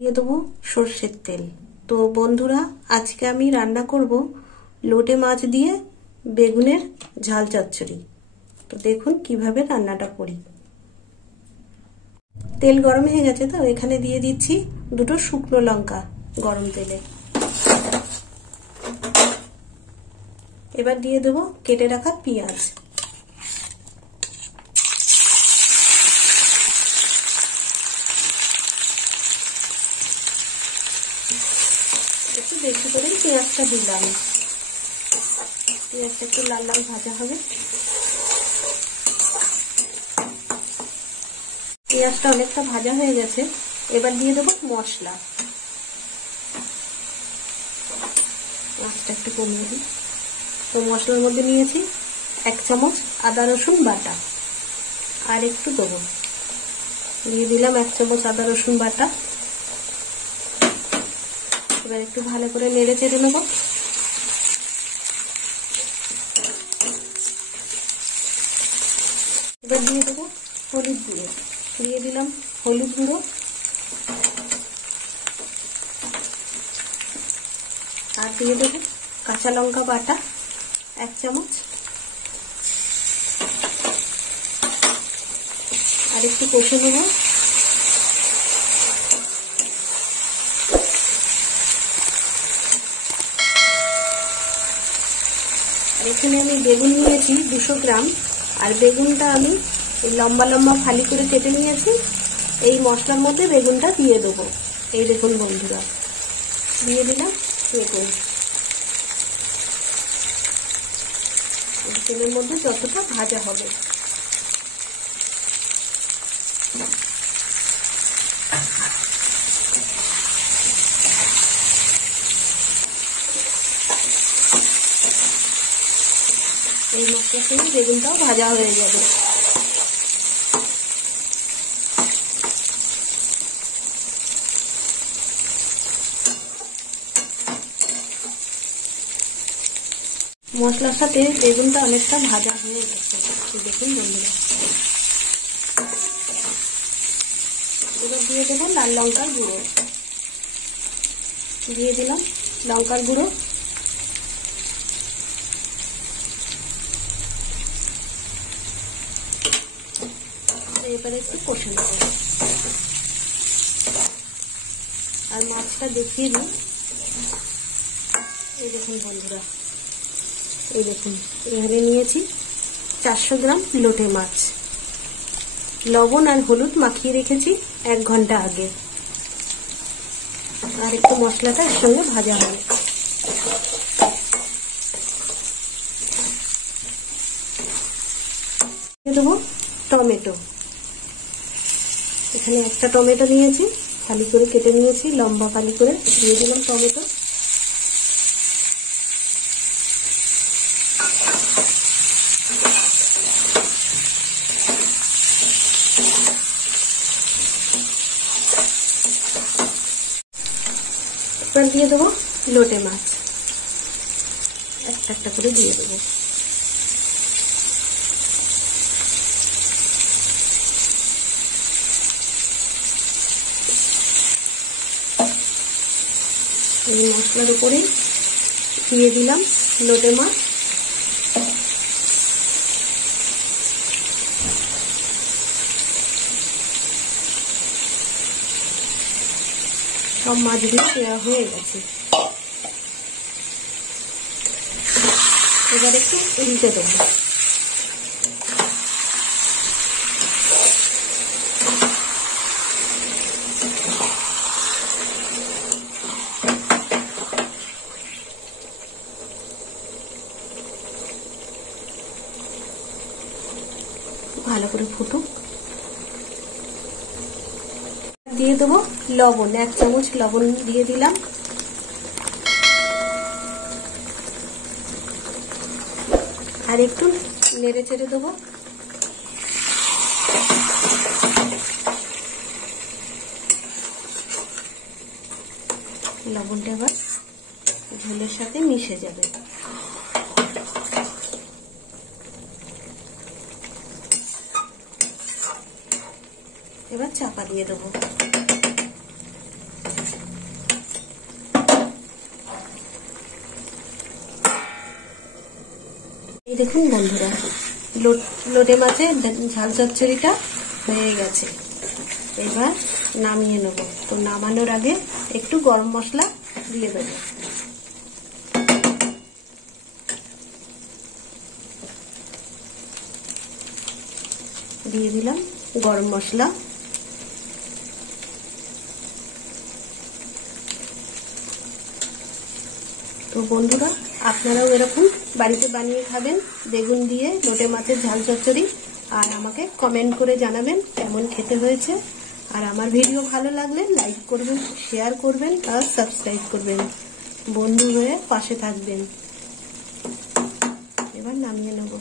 দিয়ে দেবো সর্ষের তেল। তো বন্ধুরা, আজকে আমি রান্না করব লোটে মাছ দিয়ে বেগুনের ঝাল চচ্চড়ি। তো দেখুন কিভাবে রান্নাটা করি। তেল গরম হয়ে গেছে, তো এখানে দিয়ে দিচ্ছি দুটো শুকনো লঙ্কা গরম তেলে। এবার দিয়ে দেবো কেটে রাখা পেঁয়াজ। একটু বেশি করে পেঁয়াজটা দিলাম। পেঁয়াজটা একটু লাল লাল ভাজা হবে। পেঁয়াজটা অনেকটা ভাজা হয়ে গেছে, এবার দিয়ে দেবো মশলা। আঁচটা একটু কমিয়ে দিই। তো মশলার মধ্যে নিয়েছি 1 চামচ আদা রসুন বাটা, আর একটু দেবো, দিয়ে দিলাম 1 চামচ আদা রসুন বাটা। এবার একটু ভালো করে নেড়ে চেড়ে নেব। এবার দিয়ে দেবো হলুদ গুঁড়ো, দিয়ে দিলাম হলুদ গুঁড়ো, আর দিয়ে দেবো কাঁচা লঙ্কা বাটা 1 চামচ, আর একটু কষে নেব। আর এখানে আমি বেগুন নিয়েছি 200 গ্রাম, আর বেগুনটা আমি লম্বা লম্বা ফালি করে কেটে নিয়েছি। এই মশলার মধ্যে বেগুনটা দিয়ে দেবো। এই দেখুন বন্ধুরা, দিয়ে দিলাম বেগুন। তেলের মধ্যে যতটা ভাজা হবে। এই মশলার সঙ্গে বেগুনটাও ভাজা হয়ে যাবে। মশলার সাথে বেগুনটা অনেকটা ভাজা হয়ে গেছে, দেখুন বন্ধুরা। এবার দিয়ে দেবো লাল লঙ্কার গুঁড়ো, দিয়ে দিলাম লঙ্কার গুঁড়ো। এবারে একটু কষে নেব। আর মাছটা দেখিয়ে দিই। এই দেখুন বন্ধুরা, এই দেখুন এখানে নিয়েছি 400 গ্রাম লোটে মাছ। লবণ আর হলুদ মাখিয়ে রেখেছি 1 ঘন্টা আগে। আর একটু মশলাটা এর সঙ্গে ভাজা হবে। দিয়ে দেবো টমেটো। এখানে একটা টমেটো নিয়েছি, ফালি করে কেটে নিয়েছি, লম্বা ফালি করে। দিয়ে দিলাম টমেটো। এবার দিয়ে দেবো লোটে মাছ, একটা একটা করে দিয়ে দেবো। এই মশলার উপরে দিয়ে দিলাম লোটে মাছ। সব মাছগুলো দেওয়া হয়ে গেছে। এবার একটু উল্টে দেবো। ভালো করে ফুটুক। দিয়ে দেবো লবণ, 1 চামচ লবণ দিয়ে দিলাম। আর একটু নেড়ে চেড়ে দেবো। লবণটা এবার ঝোলের সাথে মিশে যাবে। এবার চাপা দিয়ে দেবো। দেখুন বন্ধুরা, লোটে মাছের ঝাল চচ্চড়িটা হয়ে গেছে। এবার নামিয়ে নেব। তো নামানোর আগে একটু গরম মশলা দিয়ে দেব। দিয়ে দিলাম গরম মশলা। তো বন্ধুরা, আপনারাও এরকম বাড়িতে বানিয়ে খাবেন বেগুন দিয়ে লোটে মাছের ঝাল চচ্চড়ি, আর আমাকে কমেন্ট করে জানাবেন কেমন খেতে হয়েছে। আর আমার ভিডিও ভালো লাগলে লাইক করবেন, শেয়ার করবেন আর সাবস্ক্রাইব করবেন। বন্ধু হয়ে পাশে থাকবেন। এবার নামিয়ে নেব।